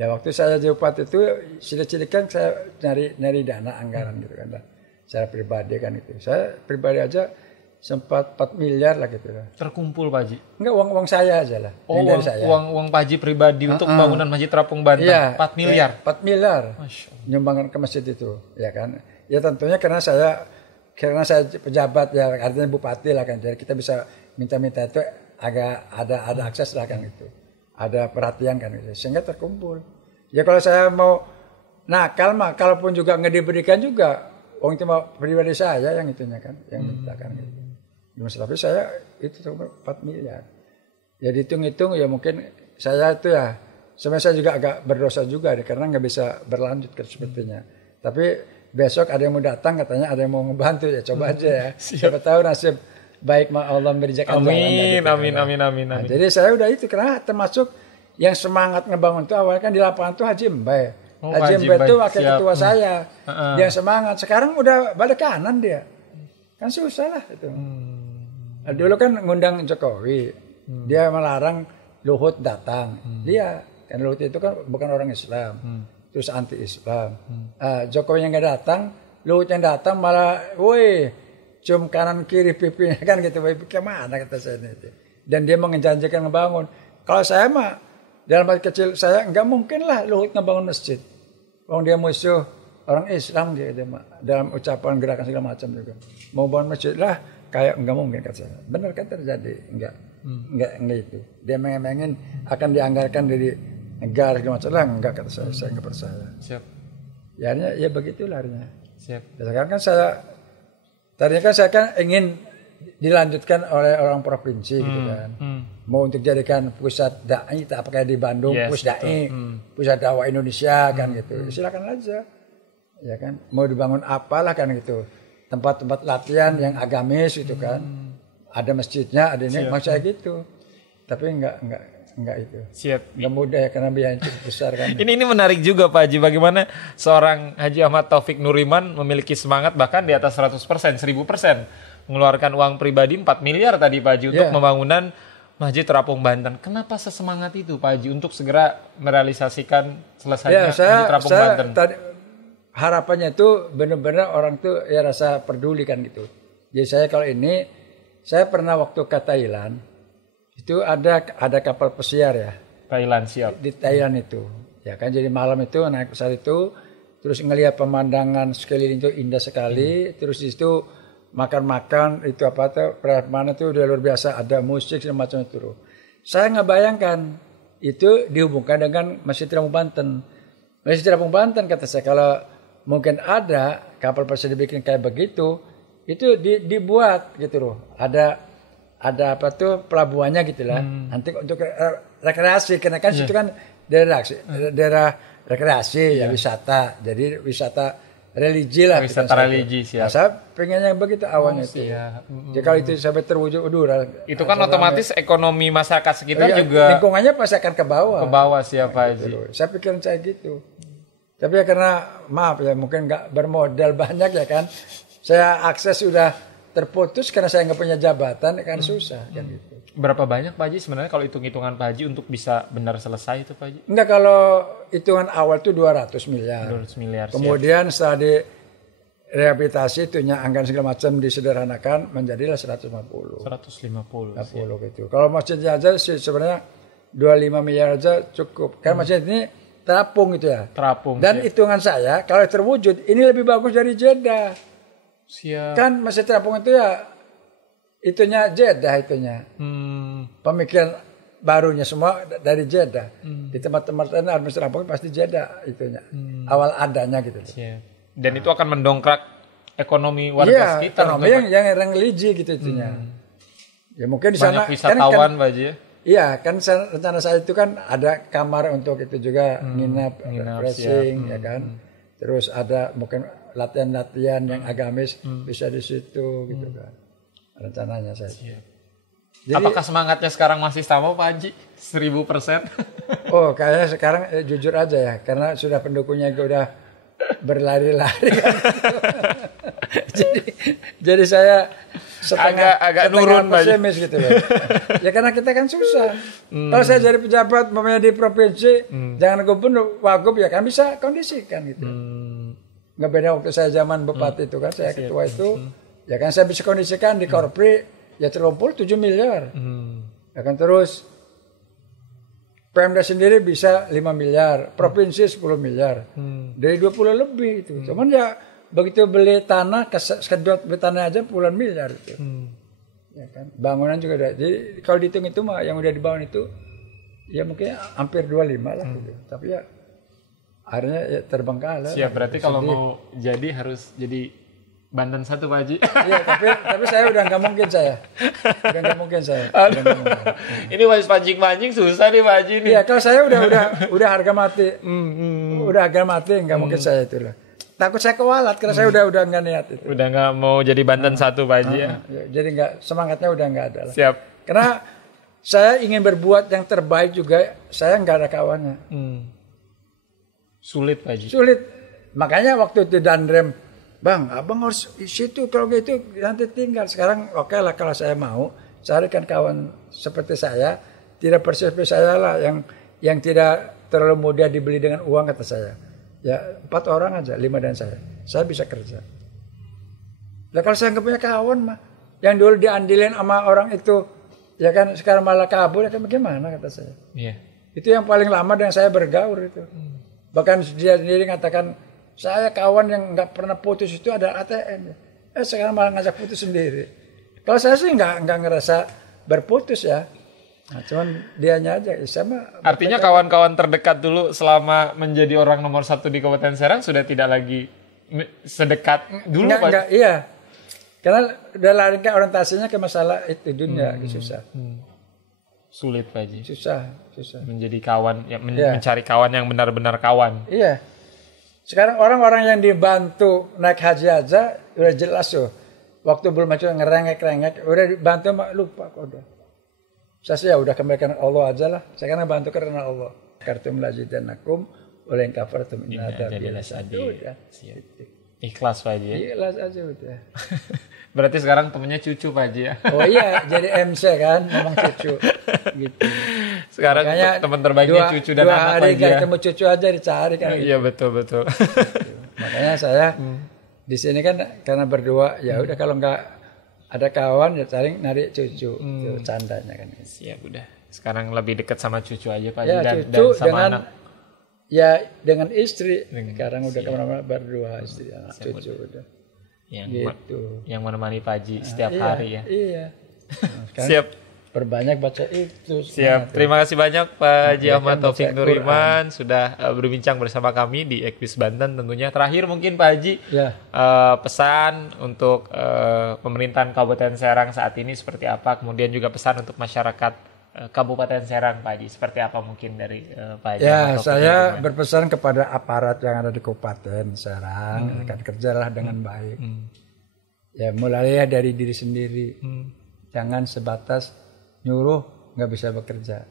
Ya waktu saya jadi bupati itu sidik-sidik kan saya nyari dana anggaran gitu kan lah. Secara pribadi kan itu. Saya pribadi aja sempat 4 miliar lah gitu lah. Terkumpul Pak Haji? Enggak, uang saya aja lah. Oh, uang Pak Haji pribadi untuk pembangunan Masjid Terapung Banten, iya, 4 miliar? 4 miliar nyumbangkan ke masjid itu, ya kan. Ya tentunya karena saya pejabat ya, artinya bupati lah kan, jadi kita bisa minta-minta itu agak ada akses lah kan gitu. Ada perhatian kan gitu, sehingga terkumpul. Ya kalau saya mau nakal mah, kalaupun juga nggak diberikan juga, uang itu mau pribadi saya yang itunya kan, yang mintakan gitu. Tapi saya itu 4 miliar. Ya dihitung-hitung ya mungkin saya itu ya, sebenarnya saya juga agak berdosa juga deh, karena nggak bisa berlanjut ke sepertinya. Tapi besok ada yang mau datang, katanya ada yang mau ngebantu, ya coba aja ya. Siapa tahu nasib baik Allah memberikan jalan. Amin. Nah, jadi saya udah itu, karena termasuk yang semangat ngebangun itu awalnya kan di lapangan tuh Haji Mbai. Haji Mbai itu wakil ketua saya. Yang semangat. Sekarang udah balik kanan dia. Kan susah lah itu. Dulu kan ngundang Jokowi. Dia melarang Luhut datang. Dia kan Luhut itu kan bukan orang Islam. Terus anti Islam. Jokowi yang nggak datang, Luhut yang datang malah, woi, cium kanan kiri pipinya kan gitu. Kemana kata saya itu. Dan dia menjanjikan ngebangun. Kalau saya mah dalam hati kecil saya nggak mungkin lah Luhut ngebangun masjid. Wong dia musuh orang Islam gitu, dalam ucapan gerakan segala macam juga. Mau bangun masjid lah, kayak nggak mungkin kata saya. Benar kan terjadi, enggak itu. Dia mengemengin akan dianggarkan dari negara segala macam lah, enggak kata saya nggak percaya. Siap. Ya begitulah harinya. Siap. Sekarang kan tadinya kan saya kan ingin dilanjutkan oleh orang provinsi gitu kan. Mau untuk jadikan pusat dai, tak pakai di Bandung, pusat dai, pusat dakwah Indonesia kan gitu. Silakan aja. Ya kan, mau dibangun apalah kan gitu. Tempat-tempat latihan yang agamis gitu kan. Ada masjidnya, ada ini, maksud saya gitu. Tapi enggak itu. Siap. Enggak mudah ya, karena biaya cukup besar kan. Ini menarik juga Pak Haji, bagaimana seorang Haji Ahmad Taufik Nuriman memiliki semangat bahkan di atas 100%, 1000%. Mengeluarkan uang pribadi 4 miliar tadi Pak Haji untuk pembangunan Masjid Terapung Banten. Kenapa sesemangat itu Pak Haji untuk segera merealisasikan selesainya Masjid Terapung Banten? Harapannya itu benar-benar orang tuh ya rasa peduli kan gitu. Jadi saya kalau ini, saya pernah waktu ke Thailand, itu ada kapal pesiar ya. Thailand, siap. Di Thailand itu. Ya kan, jadi malam itu naik pesawat itu, terus ngelihat pemandangan sekeliling itu indah sekali, terus di situ makan-makan itu apa tuh, mana tuh udah luar biasa, ada musik semacam itu. Saya nggak bayangkan itu dihubungkan dengan Masjid Terapung Banten. Masjid Terapung Banten kata saya, kalau mungkin ada kapal pesiar dibikin kayak begitu, itu dibuat gitu loh. Ada apa tuh pelabuhannya gitulah. Nanti untuk rekreasi, karena kan situ kan daerah rekreasi ya, wisata. Jadi wisata religi lah. Wisata religi, siap. Nah, saya pengennya begitu awalnya itu. Jadi kalau itu sampai terwujud, itu kan otomatis ekonomi masyarakat sekitar juga. Lingkungannya pasti akan ke bawah. Ke bawah, siap Pak Haji. Saya pikirin saya gitu. Tapi ya karena maaf ya, mungkin nggak bermodal banyak ya kan. Saya akses sudah terputus karena saya nggak punya jabatan, kan susah kan gitu. Berapa banyak Pak Haji sebenarnya kalau hitung-hitungan Pak Haji untuk bisa benar selesai itu Pak Haji? Enggak, kalau hitungan awal itu 200 miliar. 200 miliar. Kemudian setelah direhabilitasi itunya anggaran segala macam disederhanakan menjadilah 150. 150 gitu. Kalau masjidnya aja sih sebenarnya 25 miliar aja cukup. Karena masjid ini terapung gitu ya. Terapung. Dan hitungan saya kalau terwujud ini lebih bagus dari Jeddah. Siap. Kan masjid terapung itu ya itunya Jeddah itunya. Pemikiran barunya semua dari Jeddah. Di tempat-tempat lain administrasi terapung pasti Jeddah itunya. Awal adanya gitu. Siap. Dan itu akan mendongkrak ekonomi warga sekitar. Ekonomi yang religi gitu itunya. Ya mungkin di sana banyak wisatawan Pak Haji ya. Iya, kan rencana saya itu kan ada kamar untuk itu juga nginap refreshing ya kan. Terus ada mungkin latihan-latihan yang agamis bisa di situ gitu kan. Rencananya saya. Jadi, apakah semangatnya sekarang masih sama Pak Haji? 1000%? Oh, kayaknya sekarang jujur aja ya, karena sudah pendukungnya udah berlari-lari kan. jadi saya agak nurun pesimis gitu ya. Ya karena kita kan susah. Kalau saya jadi pejabat di provinsi, jangan gubernur, wagub ya kan bisa kondisikan gitu. Nggak beda waktu saya zaman bupati itu kan, saya ketua itu Ya kan saya bisa kondisikan di Korpri ya terkumpul 7 miliar. Ya kan terus Pemda sendiri bisa 5 miliar, provinsi 10 miliar. Dari 20 lebih itu. Cuman ya begitu beli tanah, kedot beli tanah aja puluhan miliar itu. Ya kan? Bangunan juga ada. Jadi kalau dihitung itu mah yang udah dibangun itu ya mungkin hampir 25 lah gitu. Tapi ya akhirnya ya terbengkalai. Siap, berarti kalau mau jadi harus jadi Banten 1 Pak Haji. Iya, tapi saya udah nggak mungkin saya. Udah nggak mungkin saya. Ini masih pancing-pancing susah nih Pak Haji nih. Iya, kalau saya udah harga mati. Udah harga mati nggak mungkin saya itu lah. Takut saya kewalat karena saya udah nggak niat itu. Udah nggak mau jadi Banten 1 Pak Haji ya. Jadi nggak, semangatnya udah nggak ada lah. Siap. Karena saya ingin berbuat yang terbaik juga, saya nggak ada kawannya. Sulit Pak Haji. Sulit. Makanya waktu itu Dandrem, Bang, abang harus di situ, kalau gitu nanti tinggal. Sekarang oke lah kalau saya mau, carikan kawan seperti saya, tidak persis saya lah, yang tidak terlalu mudah dibeli dengan uang kata saya. Ya 4 orang aja, 5 dan saya bisa kerja. Nah kalau saya nggak punya kawan mah, yang dulu diandilin sama orang itu, ya kan sekarang malah kabur, ya kan bagaimana kata saya. Iya. Itu yang paling lama dengan saya bergaul itu. Bahkan dia sendiri mengatakan, saya kawan yang nggak pernah putus itu ada ATM. Sekarang malah ngajak putus sendiri. Kalau saya sih nggak ngerasa berputus ya. Nah, cuman dianya aja. Sama. Artinya kawan-kawan terdekat dulu selama menjadi orang nomor 1 di Kabupaten Serang sudah tidak lagi sedekat dulu Pak? Enggak, iya. Karena udah lari ke orientasinya ke masalah itu dunia, susah. Sulit Pak Haji. Susah. Menjadi kawan, ya, mencari kawan yang benar-benar kawan. Iya. Sekarang orang-orang yang dibantu naik haji aja udah jelas tuh. Waktu belum maju ngerengek-rengek, udah dibantu lupa kok udah. Saya udah kembalikan Allah aja lah. Saya kan bantu karena Allah. Kartum lazidanakum oleh yang kafartum in adzab udah. Ikhlas Pak Haji ya. Ikhlas aja udah. Berarti sekarang temennya cucu Pak Haji ya. Oh iya, jadi MC kan, memang cucu gitu. Sekarang teman terbaiknya cucu dan anak Pak Haji ya. 2 hari gak ketemu cucu aja dicari kan. Iya gitu. betul. Makanya saya di sini kan karena berdua ya udah kalau nggak ada kawan ya cari narik cucu. Itu candanya kan. Siap udah. Sekarang lebih dekat sama cucu aja Pak Haji ya, dan sama dengan, anak. Ya dengan istri. Sekarang udah kemana-mana berdua istri anak cucu udah. Yang menemani Pak Haji setiap hari ya. Iya. Nah, siap. Perbanyak baca itu. Siap. Terima kasih banyak Pak Haji Ahmad Taufik Nuriman sudah berbincang bersama kami di Equis Banten tentunya. Terakhir mungkin Pak Haji pesan untuk pemerintahan Kabupaten Serang saat ini seperti apa? Kemudian juga pesan untuk masyarakat Kabupaten Serang Pak Haji seperti apa mungkin dari Pak Haji? Ya, saya berpesan kepada aparat yang ada di Kabupaten Serang akan kerjalah dengan baik. Ya, mulai dari diri sendiri. Jangan sebatas nyuruh nggak bisa bekerja.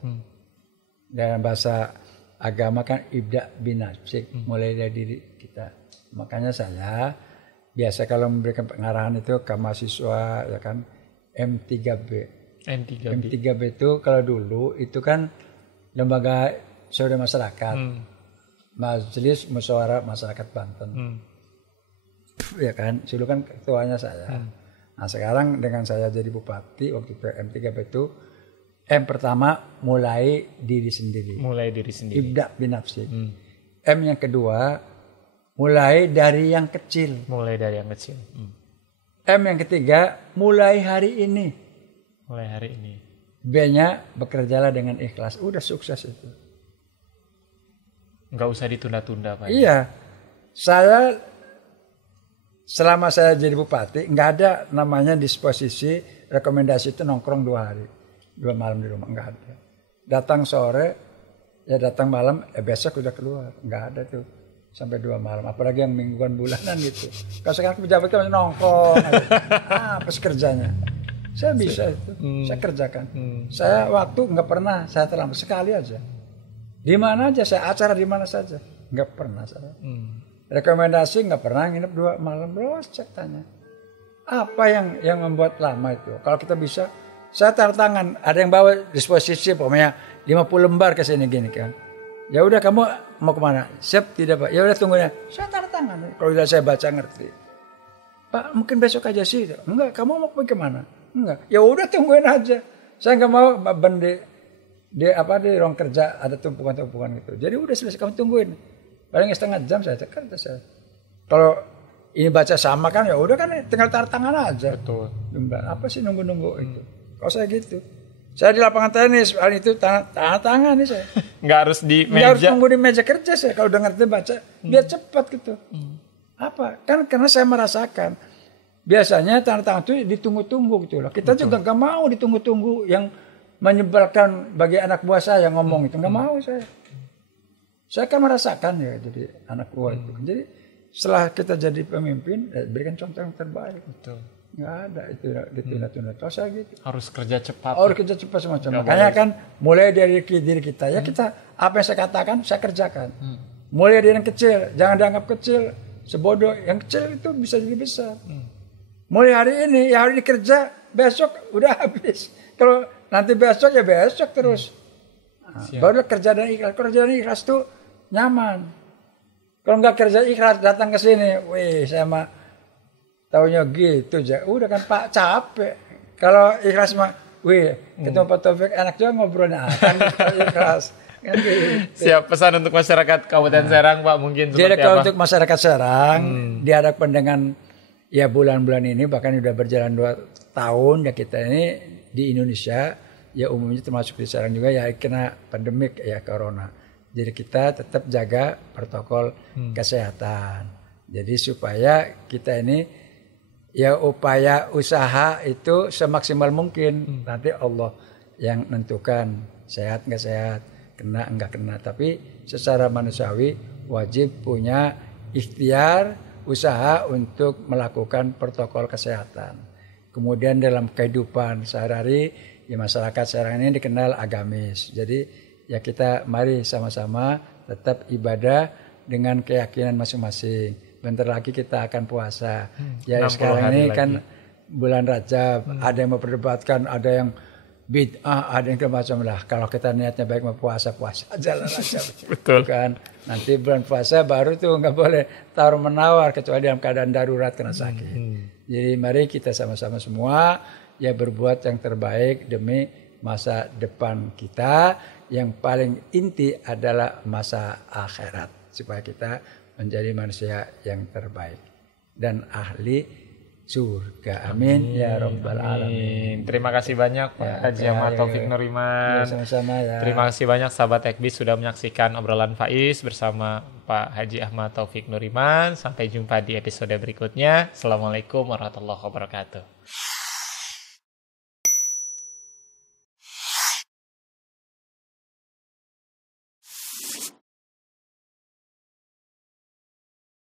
Dalam bahasa agama kan ibda binafsik, mulai dari diri kita. Makanya saya biasa kalau memberikan pengarahan itu ke mahasiswa ya kan M3B itu kalau dulu itu kan lembaga swadaya masyarakat, Majelis Musyawarah Masyarakat Banten, ya kan, dulu kan ketuanya saya. Nah sekarang dengan saya jadi bupati waktu M3B itu M pertama mulai diri sendiri. Ibda binafsik. M yang kedua mulai dari yang kecil. M yang ketiga mulai hari ini. B-nya bekerjalah dengan ikhlas. Udah sukses itu. Nggak usah ditunda-tunda Pak. Iya. Saya selama saya jadi bupati nggak ada namanya disposisi rekomendasi itu nongkrong 2 hari 2 malam di rumah, nggak ada. Datang sore ya datang malam besok udah keluar, nggak ada tuh sampai 2 malam, apalagi yang mingguan bulanan gitu. Kalau sekarang pejabat kan nongkrong apa kerjanya. Saya bisa itu, saya kerjakan. Saya waktu nggak pernah saya terlambat sekali aja. Di mana aja saya acara di mana saja nggak pernah saya. Rekomendasi nggak pernah nginep 2 malam, terus cek tanya. Apa yang membuat lama itu? Kalau kita bisa, saya tanda tangan. Ada yang bawa disposisi, pokoknya 50 lembar ke sini gini kan. Ya udah kamu mau kemana? Siap tidak Pak? Ya udah tunggu ya. Saya tanda tangan. Kalau udah saya baca ngerti. Pak mungkin besok aja sih. Enggak, kamu mau pergi kemana? Enggak. Ya udah tungguin aja. Saya nggak mau di ruang kerja ada tumpukan-tumpukan gitu. Jadi udah selesai kamu tungguin. Paling setengah jam saya kerja saya. Kalau ini baca sama kan ya udah kan tinggal taruh tangan aja. Betul. Apa sih nunggu-nunggu itu? Kalau saya gitu. Saya di lapangan tenis, hal itu tangan nih saya. Nggak harus di meja. Nggak harus nunggu di meja kerja saya. Kalau udah ngerti baca, biar cepat gitu. Apa? Kan karena saya merasakan. Biasanya tangan itu ditunggu-tunggu gitu loh. Kita juga nggak mau ditunggu-tunggu yang menyebalkan bagi anak buah saya ngomong itu. Nggak mau saya. Saya kan merasakan ya jadi anak buah itu. Jadi setelah kita jadi pemimpin, berikan contoh yang terbaik. Betul. Nggak ada itu ditunda-tunda. Kalau saya gitu. Harus kerja cepat. Harus kerja cepat semacam. Makanya kan mulai dari diri kita ya kita apa yang saya katakan saya kerjakan. Mulai dari yang kecil, jangan dianggap kecil, sebodoh. Yang kecil itu bisa jadi besar. Mulai hari ini, ya hari ini kerja, besok udah habis. Kalau nanti besok ya besok terus. Baru kerja dan ikhlas. Kerja dan ikhlas tuh nyaman. Kalau nggak kerja ikhlas datang ke sini, wih saya mah taunya gitu aja. Udah kan Pak capek. Kalau ikhlas mah, wih ketemu Pak Taufik enak juga ngobrolnya. Kan ikhlas. Kan gitu. Siap, pesan untuk masyarakat Kabupaten Serang Pak mungkin seperti apa? Jadi untuk masyarakat Serang dihadapkan dengan ya bulan-bulan ini bahkan sudah berjalan 2 tahun ya kita ini di Indonesia ya umumnya termasuk di Serang juga ya kena pandemik ya corona. Jadi kita tetap jaga protokol kesehatan. Jadi supaya kita ini ya upaya usaha itu semaksimal mungkin. Nanti Allah yang menentukan sehat nggak sehat, kena nggak kena. Tapi secara manusiawi wajib punya ikhtiar usaha untuk melakukan protokol kesehatan. Kemudian dalam kehidupan sehari-hari ya masyarakat Serang ini dikenal agamis. Jadi ya kita mari sama-sama tetap ibadah dengan keyakinan masing-masing. Bentar lagi kita akan puasa. Ya sekarang ini kan bulan Rajab, ada yang memperdebatkan, ada yang bid'ah, ada yang macam lah. Kalau kita niatnya baik mau puasa aja lah Rajab. Betul. Kan nanti bulan puasa baru tuh nggak boleh tawar menawar kecuali dalam keadaan darurat kena sakit. Jadi mari kita sama-sama semua ya berbuat yang terbaik demi masa depan kita. Yang paling inti adalah masa akhirat supaya kita menjadi manusia yang terbaik dan ahli surga. Amin ya rabbal alamin. Terima kasih banyak Pak Haji Ahmad Taufik Nuriman. Sama-sama ya. Terima kasih banyak sahabat Ekbis sudah menyaksikan obrolan Faiz bersama Pak Haji Ahmad Taufik Nuriman. Sampai jumpa di episode berikutnya. Assalamualaikum warahmatullahi wabarakatuh.